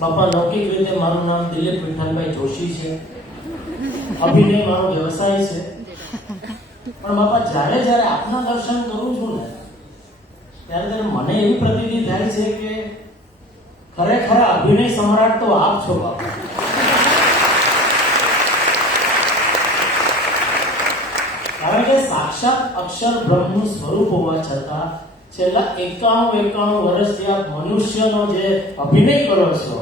બાપા લૌકિક રીતે મારું નામ દિલીપ વિઠ્ઠલભાઈ જોશી છે, અભિનય મારો વ્યવસાય છે, પણ બાપા જ્યારે જ્યારે આપના દર્શન કરું છું ને ત્યારે મને એવી પ્રતીતિ થાય છે કે ખરેખર અભિનય સમ્રાટ તો આપ છો બાપા. કારણ કે સાક્ષાત અક્ષર બ્રહ્મનું સ્વરૂપ હોવા છતાં છેલ્લા 91 વર્ષથી આપ મનુષ્યનો જે અભિનય કરો છો,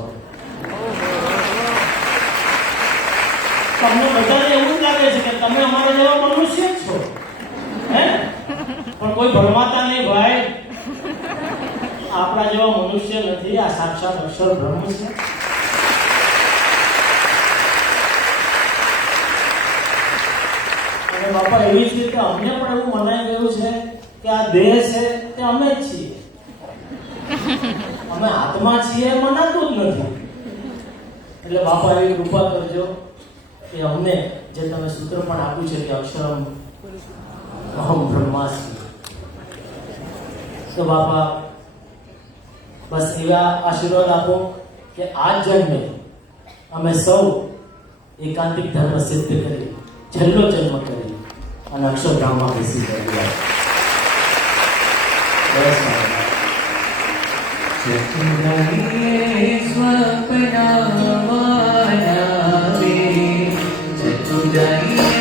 તમને બધાને એવું લાગે છે કે તમે અમારા જેવા મનુષ્ય જ છો, હે? પણ કોઈ ભરમાતા નહીં ભાઈ, આપણા જેવા મનુષ્ય નથી, આ સાક્ષાત અક્ષર બ્રહ્મ છે. અને બાપા એવી જ રીતે અમને પણ એવું મનાઈ ગયું છે કે આ દેહ છે તે અમે જ છીએ, અમે આત્મા છીએ મનાતું જ નથી. એટલે બાપા એવી કૃપા કરજો કે અમને જે તમે સૂત્ર પણ આપ્યું છે કે અક્ષરમ અહમ બ્રહ્માસ્મિ, તો બાપા બસ એવા આશીર્વાદ આપો કે આ જન્મે અમે સૌ એકાંતિક ધર્મ સિદ્ધ કરી છેલ્લો જન્મ કરી અને અક્ષરધામમાં બેસી ગયા. સ્વપ્ન